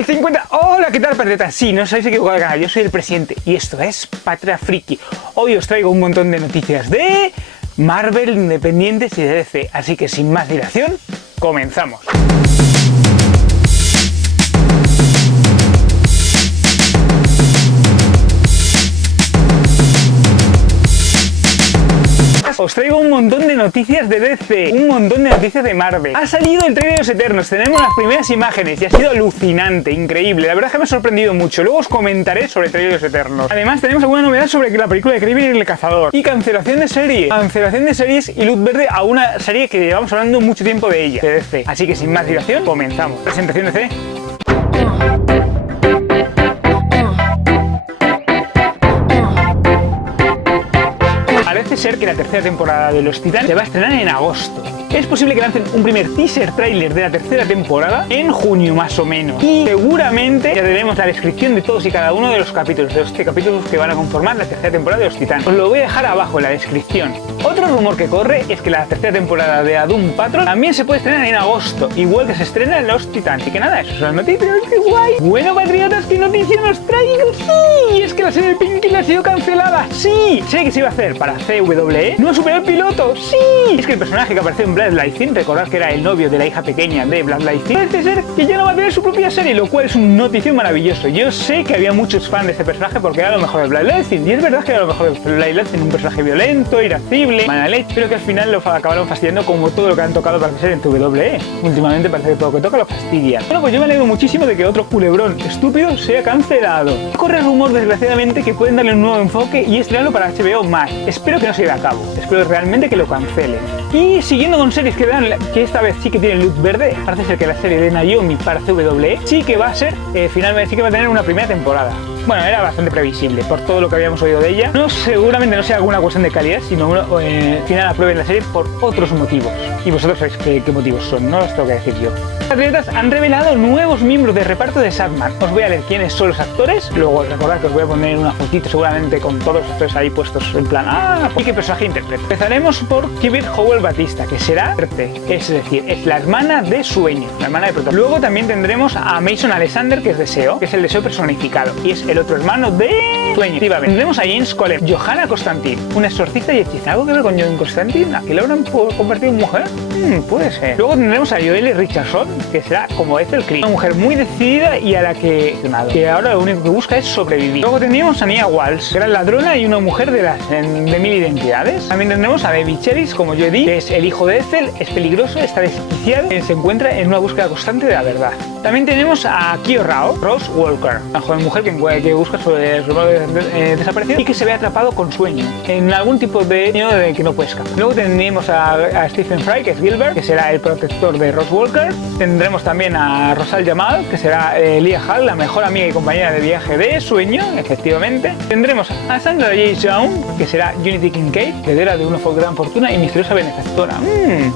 el 50. Hola, ¿qué tal, patriotas? Sí, no os habéis equivocado de canal, yo soy el presidente y esto es Patria Friki. Hoy os traigo un montón de noticias de Marvel, independientes y de DC, así que sin más dilación, comenzamos. Os traigo un montón de noticias de DC, un montón de noticias de Marvel. Ha salido el trailer de Los Eternos, tenemos las primeras imágenes y ha sido alucinante, increíble. La verdad es que me ha sorprendido mucho. Luego os comentaré sobre el trailer de Los Eternos. Además tenemos alguna novedad sobre la película de Kraven y el Cazador. Y cancelación de serie. Cancelación de series y luz verde a una serie que llevamos hablando mucho tiempo de ella, de DC. Así que sin más dilación, comenzamos. Presentación de DC. Parece ser que la tercera temporada de Los Titanes se va a estrenar en agosto. Es posible que lancen un primer teaser trailer de la tercera temporada en junio más o menos. Y seguramente ya tenemos la descripción de todos y cada uno de los capítulos, de los capítulos que van a conformar la tercera temporada de Los Titanes. Os lo voy a dejar abajo en la descripción. Otro rumor que corre es que la tercera temporada de Doom Patrol también se puede estrenar en agosto, igual que se estrena en Los Titanes. Así que nada, eso son las noticias, ¡qué guay! Bueno, patriotas, ¿qué noticia nos traigo? ¡Sí! Es que la serie de Pinky ha sido cancelada. ¡Sí! Sé que se iba a hacer para CWE. ¡No superó el piloto! ¡Sí! Es que el personaje que apareció en Black Lightning, recordad que era el novio de la hija pequeña de Black Lightning, parece ser que ya no va a tener su propia serie, lo cual es un notición maravilloso. Yo sé que había muchos fans de este personaje porque era lo mejor de Black Lightning, y es verdad que era lo mejor de Black Lightning, un personaje violento, irascible, mala leche, pero que al final lo acabaron fastidiando como todo lo que han tocado para ser en CWE. Últimamente parece que todo lo que toca lo fastidia. Bueno, pues yo me alegro muchísimo de que otro culebrón estúpido sea cancelado. Corre el rumor, desgraciadamente, que pueden darle un nuevo enfoque y estrenarlo para HBO Max. Espero que no se lleve a cabo, espero realmente que lo cancelen. Y siguiendo con series que esta vez sí que tienen luz verde, parece ser que la serie de Naomi para CWE sí que va a ser, finalmente sí que va a tener una primera temporada. Bueno, era bastante previsible por todo lo que habíamos oído de ella. Seguramente no sea alguna cuestión de calidad, sino al final aprueben la serie por otros motivos. Y vosotros sabéis qué motivos son, no los tengo que decir yo. Los atletas han revelado nuevos miembros de reparto de Sandman. Os voy a leer quiénes son los actores, luego recordad que os voy a poner una fotito seguramente con todos los actores ahí puestos en plan y qué personaje interpreta. Empezaremos por Kibit Howell Batista, que será es decir, es la hermana de Sueño, la hermana de Proton. Luego también tendremos a Mason Alexander, que es Deseo, que es el deseo personificado, y es el otro hermano de Sueño. Tendremos a James Colem, Johanna Constantine, una exorcista y hechicera. ¿Algo que ver con Johanna Constantine? ¿Aquí la habrán convertido en mujer? Puede ser. Luego tendremos a Joelle Richardson, que será como Ethel Creed, una mujer muy decidida y a la que ahora lo único que busca es sobrevivir. Luego tendríamos a Nia Walsh, gran ladrona y una mujer de mil identidades. También tendremos a David Cheris, como yo he dicho, que es el hijo de Ethel, es peligroso, está desquiciado, se encuentra en una búsqueda constante de la verdad. También tenemos a Kyo Rao, Rose Walker, una joven mujer que busca sobre su desaparecido y que se ve atrapado con Sueño en algún tipo de que no puede escapar. Luego tendremos a Stephen Fry, que es Gilbert, que será el protector de Rose Walker. Tendremos también a Rosal Jamal, que será Leah Hall, la mejor amiga y compañera de viaje de Sueño, efectivamente. Tendremos a Sandra J. Young, que será Unity Kincaid, heredera de una gran fortuna y misteriosa benefactora.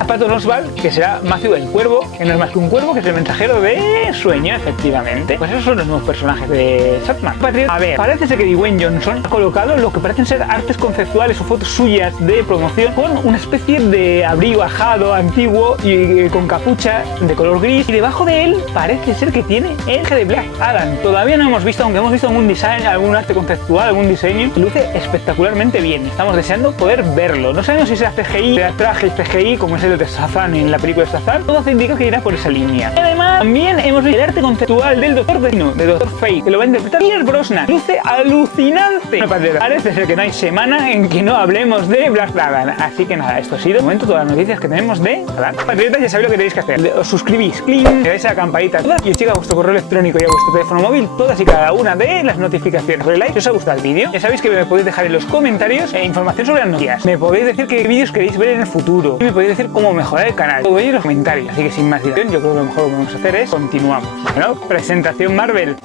A Patton Oswalt, que será Matthew el Cuervo, que no es más que un cuervo, que es el mensajero de Sueño, efectivamente. Pues esos son los nuevos personajes de Sandman. A ver, parece ser que Dwayne Johnson ha colocado lo que parecen ser artes conceptuales o fotos suyas de promoción con una especie de abrigo ajado, antiguo y con capucha de color gris, y debajo de él parece ser que tiene el eje de Black Adam. Todavía no hemos visto, aunque hemos visto algún design, algún arte conceptual, algún diseño, que luce espectacularmente bien. Estamos deseando poder verlo. No sabemos si será CGI, será traje CGI como es el de Shazam en la película de Shazam. Todo hace indicar que irá por esa línea. Y además también hemos visto el arte conceptual del Doctor Destino, de Doctor Fate, que lo va a interpretar Pierce Brosnan. Luce alucinante. Parece ser que no hay semana en que no hablemos de Black Adam. Así que nada, esto ha sido de momento todas las noticias que tenemos de Adam. Patriotas, ya sabéis lo que tenéis que hacer. Os suscribís, le dais a la campanita y os llega a vuestro correo electrónico y a vuestro teléfono móvil todas y cada una de las notificaciones. Dale like si os ha gustado el vídeo. Ya sabéis que me podéis dejar en los comentarios información sobre las noticias. Me podéis decir qué vídeos queréis ver en el futuro. Y me podéis decir cómo mejorar el canal. Todo ello en los comentarios. Así que sin más dilación, yo creo que lo mejor que vamos a hacer es continuamos. Bueno, presentación Marvel.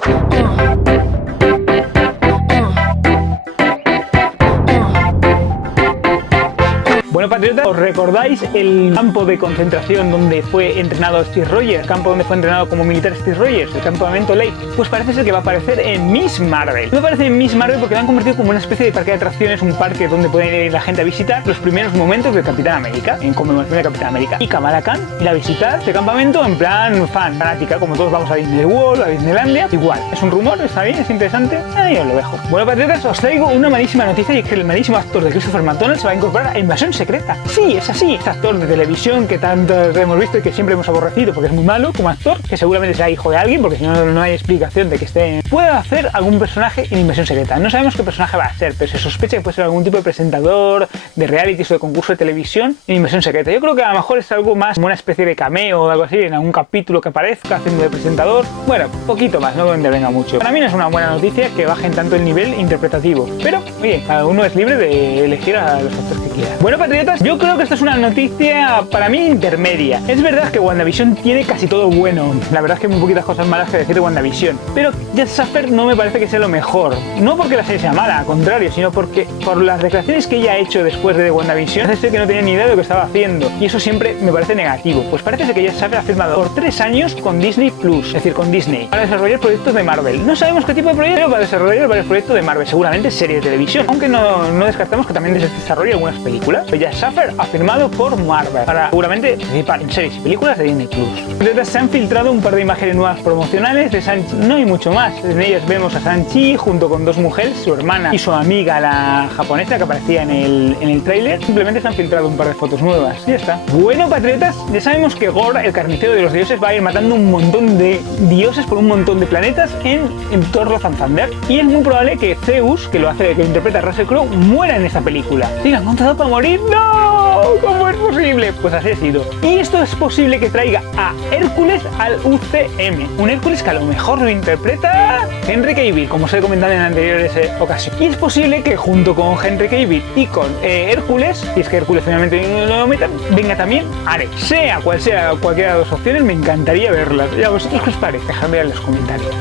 Bueno, Bueno, patriotas, ¿os recordáis el campo de concentración donde fue entrenado Steve Rogers? El campo donde fue entrenado como militar Steve Rogers, el campamento Lake. Pues parece ser que va a aparecer en Miss Marvel. No aparece en Miss Marvel porque lo han convertido como una especie de parque de atracciones, un parque donde puede ir la gente a visitar los primeros momentos de Capitán América, en conmemoración de Capitán América. Y Kamala Khan irá a visitar este campamento en plan fanática, como todos vamos a Disney World, a Disneylandia. Igual, es un rumor, está bien, es interesante, ahí os lo dejo. Bueno, patriotas, os traigo una malísima noticia, y es que el malísimo actor de Christopher McDonald se va a incorporar a Invasión Secreta. Sí, es así. Este actor de televisión que tanto hemos visto y que siempre hemos aborrecido porque es muy malo como actor, que seguramente sea hijo de alguien, porque si no, no hay explicación de que esté... Puede hacer algún personaje en Invasión Secreta. No sabemos qué personaje va a ser, pero se sospecha que puede ser algún tipo de presentador, de realities o de concurso de televisión en Invasión Secreta. Yo creo que a lo mejor es algo más como una especie de cameo o algo así, en algún capítulo que aparezca haciendo de presentador. Bueno, poquito más, no intervenga mucho. Para mí no es una buena noticia que bajen tanto el nivel interpretativo, pero oye, cada uno es libre de elegir a los actores que quiera. Bueno, patriotas, yo creo que esta es una noticia para mí intermedia. Es verdad que WandaVision tiene casi todo bueno. La verdad es que hay muy poquitas cosas malas que decir de WandaVision, pero Jet Saffer no me parece que sea lo mejor. No porque la serie sea mala, al contrario, sino porque por las declaraciones que ella ha hecho después de WandaVision, parece ser que no tenía ni idea de lo que estaba haciendo, y eso siempre me parece negativo. Pues parece ser que Jet Saffer ha firmado por 3 años con Disney Plus, es decir, con Disney, para desarrollar proyectos de Marvel. No sabemos qué tipo de proyecto, pero para desarrollar varios proyectos de Marvel, seguramente series de televisión, aunque no descartamos que también desarrolle algunas películas. Jet Saffer ha firmado por Marvel para seguramente participar en series y películas de Disney Plus. Se han filtrado un par de imágenes nuevas promocionales de Shang-Chi, no hay mucho más. En ellas vemos a Shang-Chi junto con 2 mujeres, su hermana y su amiga, la japonesa, que aparecía en el tráiler. Simplemente se han filtrado un par de fotos nuevas y ya está. Bueno, patriotas, ya sabemos que Gore, el carnicero de los dioses, va a ir matando un montón de dioses por un montón de planetas en Thor Love and Thunder, y es muy probable que Zeus, que lo interpreta Russell Crowe, muera en esta película. ¿Sí, lo han contratado para morir? ¡No! ¿Cómo es posible? Pues así ha sido. Y esto es posible que traiga a Hércules al UCM. Un Hércules que a lo mejor lo interpreta Henry Cavill, como os he comentado en anteriores ocasiones. Y es posible que junto con Henry Cavill y con Hércules, y es que Hércules finalmente lo metan, venga también Ares. Sea cual sea cualquiera de las dos opciones, me encantaría verlas. ¿Y a vosotros qué os parece? Dejadme en los comentarios.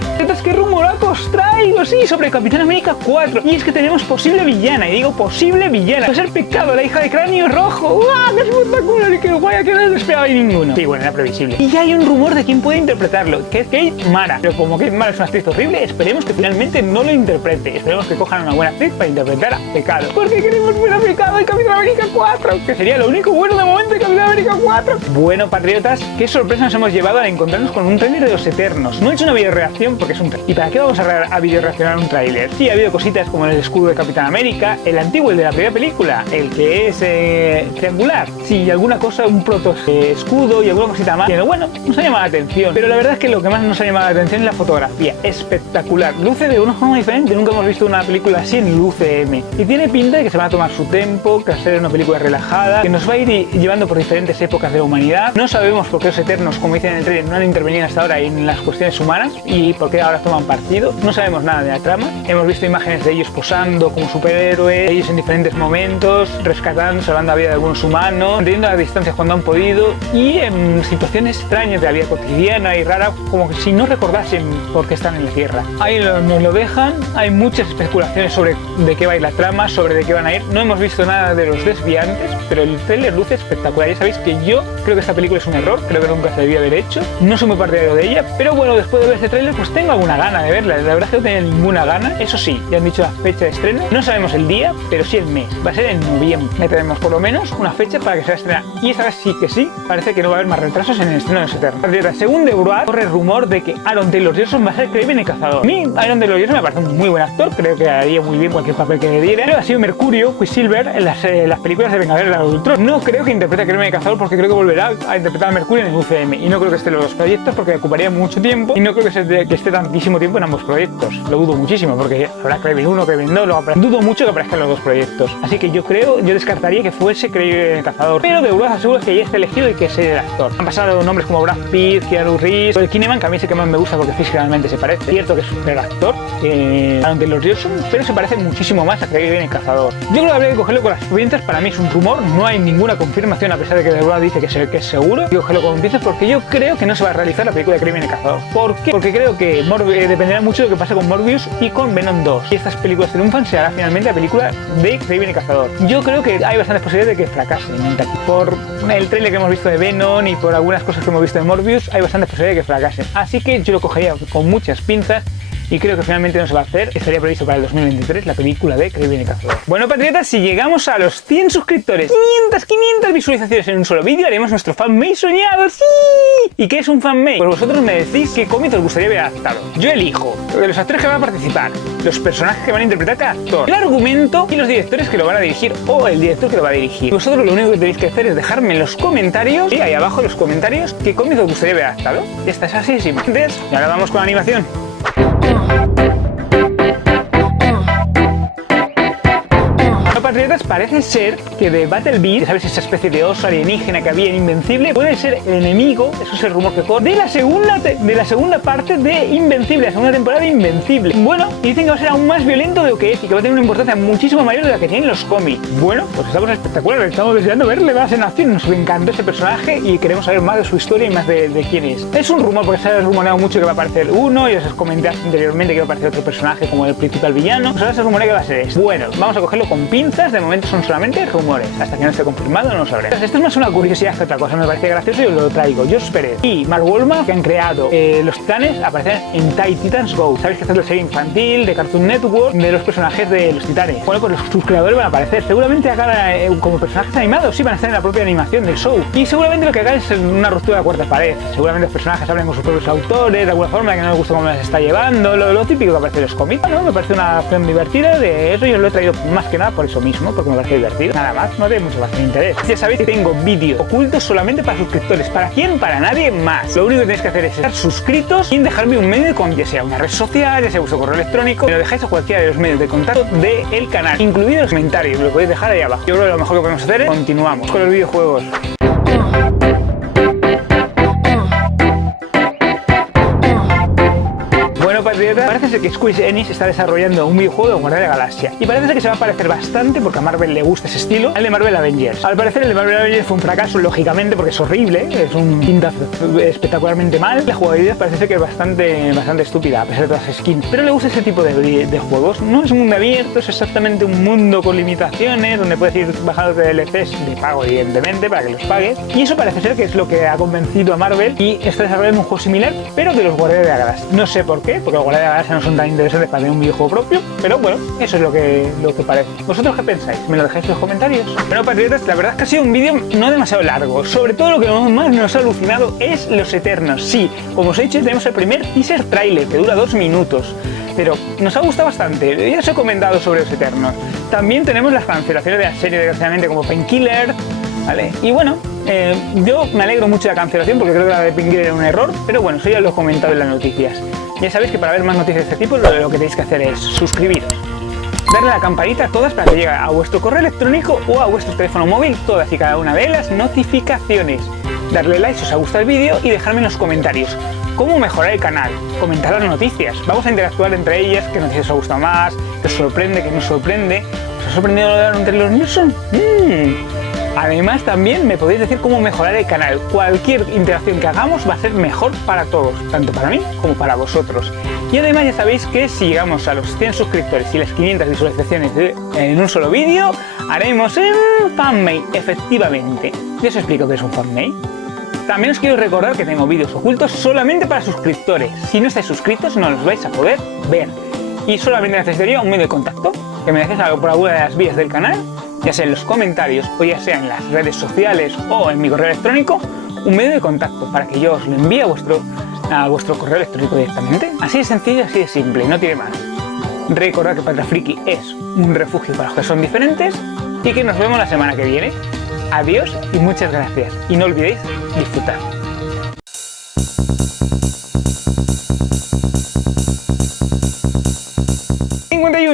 ¿Qué rumoracos traigo? Sí, sobre Capitán América 4. Y es que tenemos posible villana, y digo posible villana. Va a ser Pecado, la hija de Cráneo Rojo. ¡Guau! ¡Qué espectacular! ¡Y qué guay! Que no lo esperaba ninguno. Sí, bueno, era previsible. Y ya hay un rumor de quién puede interpretarlo, que es Kate Mara. Pero como Kate Mara es una actriz horrible, esperemos que finalmente no lo interprete. Esperemos que cojan a una buena actriz para interpretar a Pecado. Porque queremos ver a Pecado en Capitán América 4, que sería lo único bueno de momento de Capitán América 4. Bueno, patriotas, qué sorpresa nos hemos llevado al encontrarnos con un tráiler de Los Eternos. No he hecho una video reacción porque es un tráiler. ¿Y para qué vamos a video reaccionar a un tráiler? Sí, ha habido cositas como el escudo de Capitán América, el antiguo, el de la primera película, el que es triangular. Sí, y alguna cosa, un proto escudo y alguna cosita más que bueno, nos ha llamado la atención. Pero la verdad es que lo que más nos ha llamado la atención es la fotografía. Espectacular. Luce de una forma diferente. Nunca hemos visto una película así en el UCM. Y tiene pinta de que se va a tomar su tiempo, que va a ser una película relajada, que nos va a ir llevando por diferentes épocas de la humanidad. No sabemos por qué los Eternos, como dicen en el trailer, no han intervenido hasta ahora en las cuestiones humanas y por qué ahora toman partido. No sabemos nada de la trama. Hemos visto imágenes de ellos posando como superhéroes, ellos en diferentes momentos, rescatando, salvando la vida de algunos humanos, manteniendo las distancias cuando han podido y en situaciones extrañas de la vida cotidiana y rara, como que si no recordasen por qué están en la Tierra. Ahí nos lo dejan. Hay muchas especulaciones sobre de qué va a ir la trama, sobre de qué van a ir. No hemos visto nada de los desviantes, pero el trailer luce espectacular. Ya sabéis que yo creo que esta película es un error, creo que nunca se debía haber hecho. No soy muy partidario de ella, pero bueno, después de ver este trailer pues tengo alguna gana de verla. La verdad es que no tenía ninguna gana. Eso sí, ya han dicho la fecha de estreno. No sabemos el día, pero sí el mes. Va a ser en noviembre. Ya tenemos por lo menos una fecha para que se va a estrenar. Y esta vez sí que sí, parece que no va a haber más retrasos en el estreno de Los Eternos. Según The Broad, corre el rumor de que Aaron Taylor Johnson va a ser Kraven el Cazador. A mí, Aaron Taylor Johnson me parece un muy buen actor, creo que haría muy bien cualquier papel que le diera. Pero ha sido Mercurio, Quicksilver, en las películas de Vengadores de la Ultron. No creo que interprete a Kraven el Cazador porque creo que volverá a interpretar a Mercurio en el UCM. Y no creo que esté en los dos proyectos porque ocuparía mucho tiempo. Y no creo que esté tantísimo tiempo en ambos proyectos. Lo dudo muchísimo porque habrá Kraven 1, Kraven 2, dudo mucho que aparezca en los dos proyectos. Así que yo descartaría que fuese Kraven el Cazador. Pero de verdad aseguro que ya está elegido y que sea el actor. Han pasado nombres como Brad Pitt, Keanu Reeves, o el Kineman, que a mí es el que más me gusta porque físicamente se parece. Cierto que es pero el actor, Aaron Taylor-Johnson, pero se parece muchísimo más a Kraven el Cazador. Yo creo que habría que cogerlo con las pinzas. Para mí es un rumor, no hay ninguna confirmación, a pesar de que de verdad dice que es seguro. Yo cogerlo con pinzas porque yo creo que no se va a realizar la película de Kraven el Cazador. ¿Por qué? Porque creo que dependerá mucho de lo que pase con Morbius y con Venom 2. Si estas películas triunfan, se hará finalmente la película de Kraven el Cazador. Yo creo que hay bastantes posibilidades de que fracasen. Por el trailer que hemos visto de Venom y por algunas cosas que hemos visto de Morbius, hay bastantes posibilidades de que fracasen. Así que yo lo cogería con muchas pinzas. Y creo que finalmente no se va a hacer. Estaría previsto para el 2023 la película de Kraven el Cazador. Bueno, patriotas, si llegamos a los 100 suscriptores, 500 visualizaciones en un solo vídeo, haremos nuestro fanmade soñado. ¡Sí! ¿Y qué es un fanmade? Pues vosotros me decís qué cómics os gustaría ver adaptado. Yo elijo de los actores que van a participar, los personajes que van a interpretar cada actor, el argumento y los directores que lo van a dirigir o el director que lo va a dirigir. Y vosotros lo único que tenéis que hacer es dejarme en los comentarios, y ahí abajo en los comentarios, qué cómics os gustaría ver adaptado. Y esta es así, sin más. Y ahora vamos con la animación. Patriotas, parece ser que de Battle Beast, ¿sabes? Esa especie de oso alienígena que había en Invencible, puede ser el enemigo, eso es el rumor que corre, de la segunda parte de Invencible, la segunda temporada de Invencible. Bueno, dicen que va a ser aún más violento de lo que es y que va a tener una importancia muchísimo mayor de la que tienen los cómics. Bueno, pues estamos espectaculares, estamos deseando verle más en acción. Nos encantó ese personaje y queremos saber más de su historia y más de quién es. Es un rumor porque se ha rumoreado mucho que va a aparecer uno, y os comenté anteriormente que va a aparecer otro personaje como el principal villano. Pues ahora se rumorea que va a ser este. Bueno, vamos a cogerlo con pinzas. De momento son solamente rumores, hasta que no esté confirmado no lo sabremos. Esto es más una curiosidad que otra cosa, me parece gracioso y os lo traigo. Yo os esperé. Y Mark Wolfman, que han creado los titanes, aparecen en Teen Titans Go. Sabéis que esta es la serie infantil de Cartoon Network de los personajes de los titanes. Bueno, pues sus creadores van a aparecer. Seguramente hagan como personajes animados, sí van a estar en la propia animación del show. Y seguramente lo que hagan es una ruptura de la cuarta pared. Seguramente los personajes hablen con sus propios autores, de alguna forma que no les gusta cómo les está llevando, lo típico que aparece en los cómics. Bueno, me parece una acción divertida, de eso yo os lo he traído más que nada por eso mismo, porque me parece divertido. Nada más, no tiene mucho más interés. Ya sabéis que tengo vídeos ocultos solamente para suscriptores. ¿Para quién? Para nadie más. Lo único que tenéis que hacer es estar suscritos y dejarme un medio con ya sea una red social, ya sea vuestro correo electrónico. Me lo dejáis a cualquiera de los medios de contacto del canal, incluidos los comentarios. Me lo podéis dejar ahí abajo. Yo creo que lo mejor que podemos hacer es continuamos con los videojuegos. Parece ser que Square Enix está desarrollando un videojuego de Guardianes de la Galaxia y parece ser que se va a parecer bastante porque a Marvel le gusta ese estilo al de Marvel Avengers. Al parecer el de Marvel Avengers fue un fracaso, lógicamente, porque es horrible, es un pinta espectacularmente mal. La jugabilidad parece ser que es bastante estúpida a pesar de todas las skins, pero le gusta ese tipo de juegos. No es un mundo abierto, es exactamente un mundo con limitaciones donde puedes ir bajando DLCs de pago, evidentemente, para que los pagues, y eso parece ser que es lo que ha convencido a Marvel y está desarrollando un juego similar pero de los Guardianes de la Galaxia. No sé por qué, porque los Guardianes de la Galaxia no son tan interesantes para tener un videojuego propio, pero bueno, eso es lo que parece. ¿Vosotros qué pensáis? ¿Me lo dejáis en los comentarios? Bueno, patriotas, la verdad es que ha sido un vídeo no demasiado largo. Sobre todo lo que más nos ha alucinado es los Eternos. Sí, como os he dicho, tenemos el primer teaser trailer que dura 2 minutos. Pero nos ha gustado bastante, ya os he comentado sobre los Eternos. También tenemos las cancelaciones de la serie, desgraciadamente, como Painkiller, ¿vale? Y bueno, yo me alegro mucho de la cancelación porque creo que la de Painkiller era un error, pero bueno, eso ya lo he comentado en las noticias. Ya sabéis que para ver más noticias de este tipo lo que tenéis que hacer es suscribiros, darle a la campanita a todas para que llegue a vuestro correo electrónico o a vuestro teléfono móvil todas y cada una de las notificaciones, darle like si os ha gustado el vídeo y dejarme en los comentarios cómo mejorar el canal, comentar las noticias, vamos a interactuar entre ellas, qué noticias os ha gustado más, qué os sorprende, qué no os sorprende. ¿Os ha sorprendido lo de entre los Nilsson? Además también me podéis decir cómo mejorar el canal. Cualquier interacción que hagamos va a ser mejor para todos, tanto para mí como para vosotros. Y además ya sabéis que si llegamos a los 100 suscriptores y las 500 visualizaciones en un solo vídeo, haremos un fanmade, efectivamente. Ya os explico qué es un fanmade. También os quiero recordar que tengo vídeos ocultos solamente para suscriptores. Si no estáis suscritos no los vais a poder ver. Y solamente necesitaría un medio de contacto, que me dejéis algo por alguna de las vías del canal, ya sea en los comentarios o ya sea en las redes sociales o en mi correo electrónico, un medio de contacto para que yo os lo envíe a vuestro correo electrónico directamente. Así de sencillo, así de simple, no tiene más. Recordad que Patrafriki es un refugio para los que son diferentes y que nos vemos la semana que viene. Adiós y muchas gracias. Y no olvidéis disfrutar.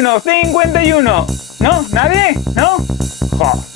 ¡51! ¿No? ¿Nadie? ¿No? ¡Jo!